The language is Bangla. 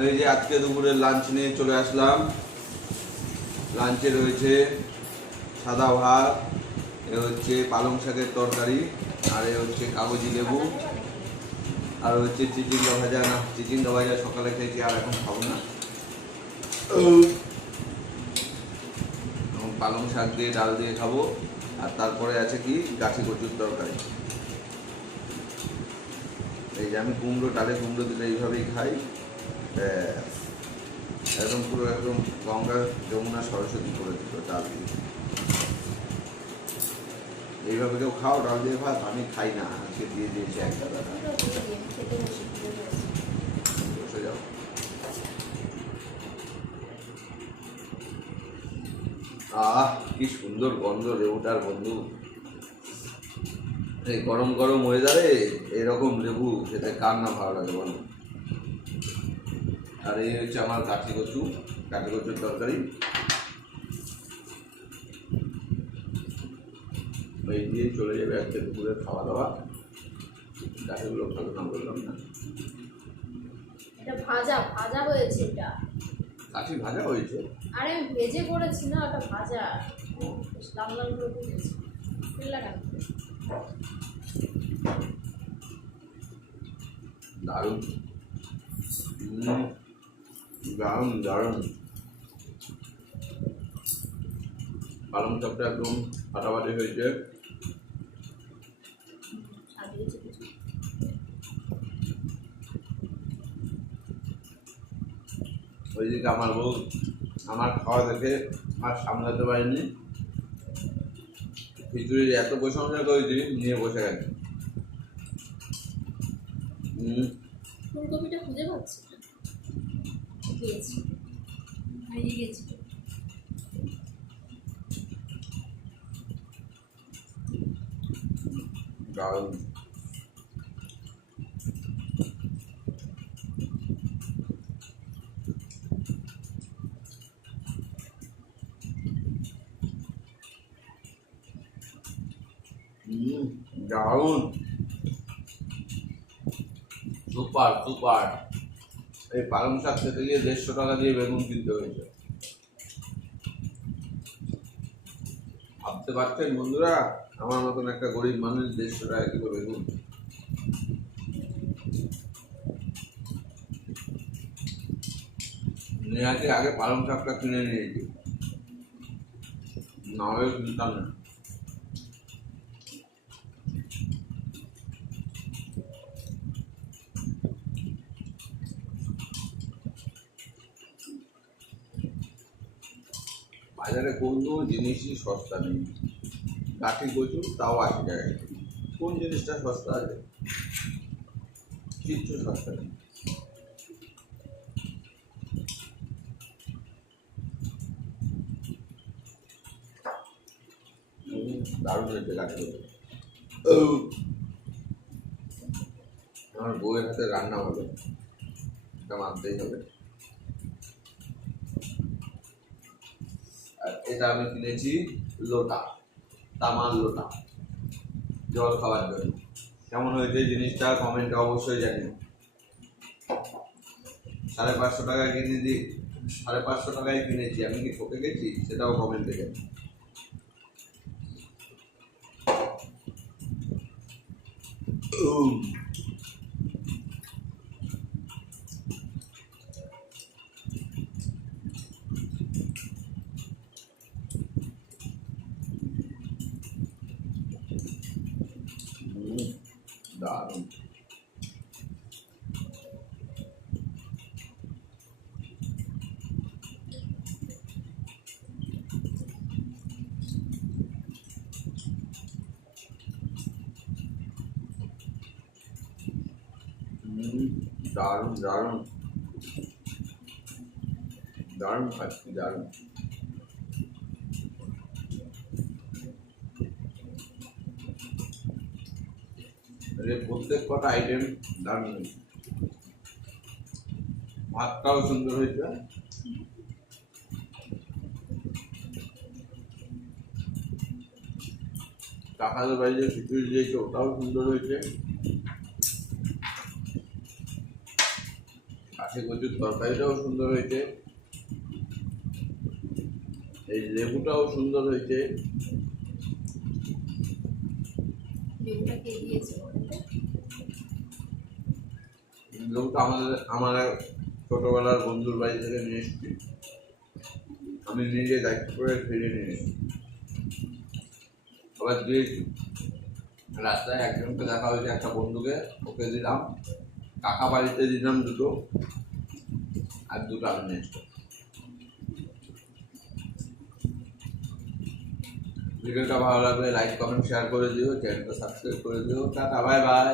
এই যে আজকে দুপুরের লাঞ্চ নিয়ে চলে আসলাম। লাঞ্চে রয়েছে সাদা ভাত, এ হচ্ছে পালং শাকের তরকারি, আর এ হচ্ছে কাগজি লেবু, আর হচ্ছে চিচিঙ্গা ভাজা। না, চিচিঙ্গা ভাজা সকালে খেয়েছি, আর এখন খাব না। পালং শাক দিয়ে, ডাল দিয়ে খাব, আর তারপরে আছে কি, গাছি কচুর তরকারি। এই যে আমি কুমড়ো, ডালে কুমড়ো দিলে এইভাবেই খাই। একদম পুরো একদম গঙ্গা যমুনা সরস্বতী করে দিল ডাল দিয়ে। এইভাবে কেউ খাও, ডাল দিয়ে ভাত, আমি খাই না, আজকে দিয়ে দিয়েছি একটা দাদা বসে যাও। আহ, কি সুন্দর গন্ধ লেবুটার বন্ধু। এই গরম গরম ওয়েদারে এরকম লেবু খেতে কার না ভালো লাগে বলো? আর এই হচ্ছে আমার কাঠি কচু কাঠি কচুর তরকারি। এই দিয়ে চলে যাবে আজকে দুপুরে খাওয়া দাওয়া কাঠিগুলো ভালো না। বললাম না এটা ভাজা ভাজা হয়েছে এটা। কাঠি ভাজা হয়েছে। আরে আমি ভেজে করেছি না ওটা ভাজা। লাল লাল করে ভেজেছি। লাগানো দারুণ। দারুণ দারুণ। পালং শাকটা একদম ফাটাফাটি হয়েছে। ওইদিকে আমার বউ আমার খাওয়া দেখে আর সামলাতে পারিনি। খিচুড়ির এত প্রশংসা করেছি, নিয়ে বসে গেছে। ফুলকপিটা খুঁজে পাচ্ছি? না দিয়েছি হারিয়ে গেছি দারুণ উম, দারুণ সুপার সুপার এই পালং শাক খেতে গিয়ে দেড়শো টাকা দিয়ে বেগুন কিনতে হয়েছে। ভাবতে পারছেন বন্ধুরা? আমার মতন একটা গরিব মানুষ দেড়শো টাকা কিলো বেগুন। নেহাকে আগে পালং শাকটা কিনে নিয়েছি। না হলে কিনতাম না। বাজারে কোনো জিনিসই সস্তা নেই। কাঠি কচু তাও আশি টাকা কোন জিনিসটা সস্তা আছে? কিচ্ছু সস্তা নেই। দারুণ হয়েছে কাঠি আমার বউয়ের হাতে রান্না হবে। এটা মানতেই হবে। এটা আমি কিনেছি লোটা, তামার লোটা। জল খাওয়ার জন্য। কেমন হয়েছে জিনিসটা কমেন্টে অবশ্যই জানিও। সাড়ে পাঁচশো টাকায় কিনে দিই সাড়ে পাঁচশো টাকায় কিনেছি। আমি কি ঠকে গেছি? সেটাও কমেন্টে জানি দারুণ উম, দারুণ দারুণ দারুণ খাচ্ছি প্রত্যেক কটা আইটেম দারুণ হয়েছে ভাতটাও সুন্দর হয়েছে। কাকাদের বাড়িতে খিচুড়ি দিয়েছে, ওটাও সুন্দর হয়েছে। কাশি কচুর তরকারিটাও সুন্দর হয়েছে। এই লেবুটাও সুন্দর হয়েছে। লেবুটা আমাদের, আমার ছোটবেলার বন্ধুর বাড়ি থেকে নিয়ে এসেছি। আমি নিজে দায়িত্ব করে ফিরে নিয়ে এসেছি। আবার দিয়েছি রাস্তায় একজনকে দেখা হয়েছে, একটা বন্ধুকে, ওকে দিলাম। কাকা বাড়িতে দিলাম দুটো। আর দুটো আমি নিয়ে ভিডিওটা ভালো লাগলে লাইক কমেন্ট শেয়ার করে দিও চ্যানেলটা সাবস্ক্রাইব করে দিও। Tata bye bye